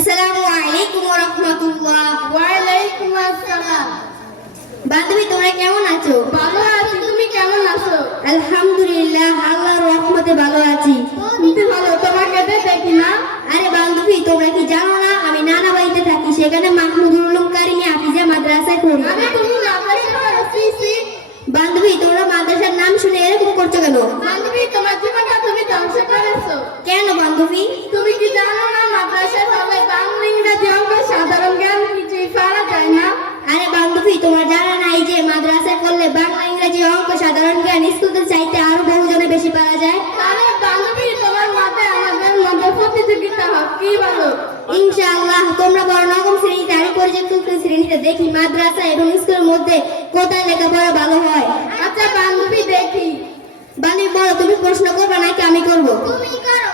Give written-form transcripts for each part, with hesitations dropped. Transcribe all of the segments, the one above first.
আসসালামু আলাইকুম ওয়া রাহমাতুল্লাহ। ওয়া আলাইকুম আসসালাম। বান্ধবী তোমরা কেমন আছো? ভালো আছি, তুমি কেমন আছো? আলহামদুলিল্লাহ, আল্লাহর রহমতে ভালো আছি। তুমি ভালো, তোমাকে দেখি না। আরে বান্ধবী তোমরা কি জানো না আমি নানা বাড়িতে থাকি, সেখানে মাহমুদুল উলুম কারিমি হাফিজা মাদ্রাসায় পড়ি। আরে তুমি মাদ্রাসা পড়ছি। বান্ধবী তোমরা মাদ্রাসার নাম শুনে এরকম করছো কেন? বান্ধবী তোমার জীবনটা তুমি ধ্বংস করেছো। কেন বান্ধবী? তুমি কি জানো না মাদ্রাসায় পড়লে বাংলা ইংরেজি অঙ্ক সাধারণ জ্ঞান কিছুই পারা যায় না? আরে বান্ধবী তোমার জানা নাই যে মাদ্রাসায় পড়লে বাংলা ইংরেজি অঙ্ক সাধারণ জ্ঞান স্কুলের চাইতে আরো বহুজনে বেশি পাওয়া যায়। আরে বান্ধবী তোমার মতে আমাদের মধ্যে প্রতিযোগিতা হোক, কি বলো? ইনশাআল্লাহ। তোমরা বড় নবম শ্রেণীতে, আমি পর্যন্ত শ্রেণীতে দেখি মাদ্রাসা এবং স্কুলের মধ্যে কোথায় লেখাপড়া ভালো হয়। আচ্ছা বান্ধবী দেখি। বান্ধবী বলো, তুমি প্রশ্ন করবে নাকি আমি করব? তুমি করো।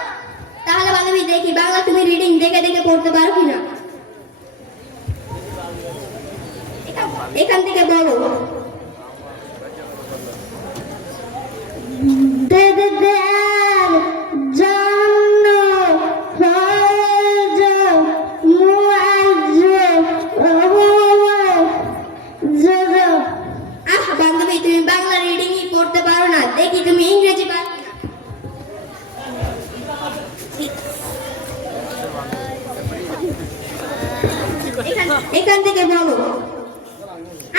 তাহলে বান্ধবী দেখি বাংলা তুমি রিডিং দেখে দেখে পড়তে পারো কিনা। এখান থেকে বলো। দেদের জন্য ফরজ মুআজ্জাব। বান্ধবী তুমি বাংলা রিডিংই পড়তে পারো না, দেখি তুমি ইংরেজি পারো কিনা। এখান থেকে বলো।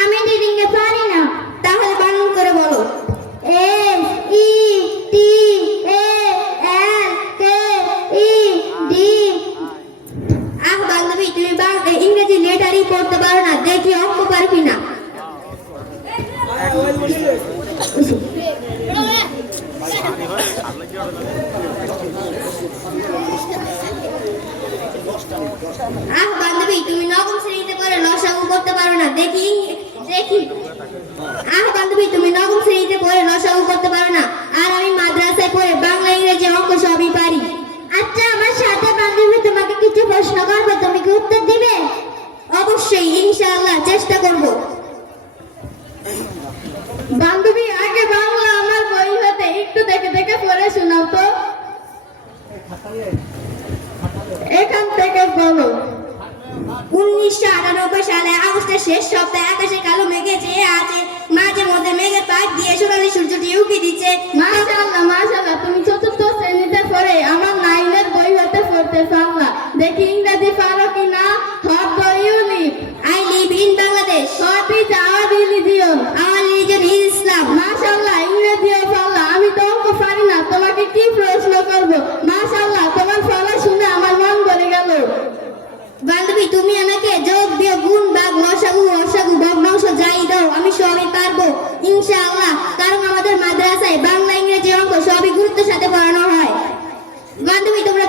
আমি রিডিং এ পারি না। তাহলে বানান করে বলো। এস ই টি এ এল কে ই ডি। বান্ধবী তুমি ইংরেজি লেটারই পড়তে পারো না, দেখি অঙ্ক পারো কিনা। বান্ধবী তুমি নবম শ্রেণীতে পড়ে লসাগু করতে পারো না, দেখি দেখি। বান্ধবী তুমি নবম শ্রেণীতে পড়ে লসাগু করতে পারো না, আর আমি মাদ্রাসায় পড়ে বাংলা ইংরেজি অঙ্ক সবই পারি। আচ্ছা আমার সাথে বান্ধবী তোমাকে কিছু প্রশ্ন করবো, তুমি কি উত্তর দিবে? অবশ্যই, ইনশাআল্লাহ চেষ্টা করব। বান্ধবী আগে বাংলা আমার বই হতে একটু দেখে দেখে পড়ে শোনাও তো। এখান থেকে বলো। 1998 সালে আগস্টের শেষ সপ্তাহে আকাশে কালো মেঘে চেয়ে আছে, মাঝে মধ্যে মেঘের পাক দিয়ে সোনালী সূর্যটি উঁকি দিচ্ছে। মাশাআল্লাহ মাশাআল্লাহ, তুমি চতুর্থ শ্রেণীতে পড়ে আমার নাইনের বই হতে পড়তে পারলা। দেখি ইংরেজি পারো কিনা। What do you live? I live in Bangladesh. What is our religion? Our religion is Islam. মাশাআল্লাহ, ইংরেজিও পারলা। আমি তো অঙ্ক পারি না, তোমাকে কি প্রশ্ন করব? মাশাআল্লাহ, তোমার পড়া শুনে আমার মন ভরে গেল। বান্ধবী তুমি আমাকে যোগ বিয়োগ গুণ ভাগ লসাগু অসাগু ভগ্নাংশ যাই দাও আমি সবই পারবো ইনশাআল্লাহ, কারণ আমাদের মাদ্রাসায় বাংলা ইংরেজি অঙ্ক সবই গুরুত্বের সাথে পড়ানো হয়। বান্ধবী তোমরা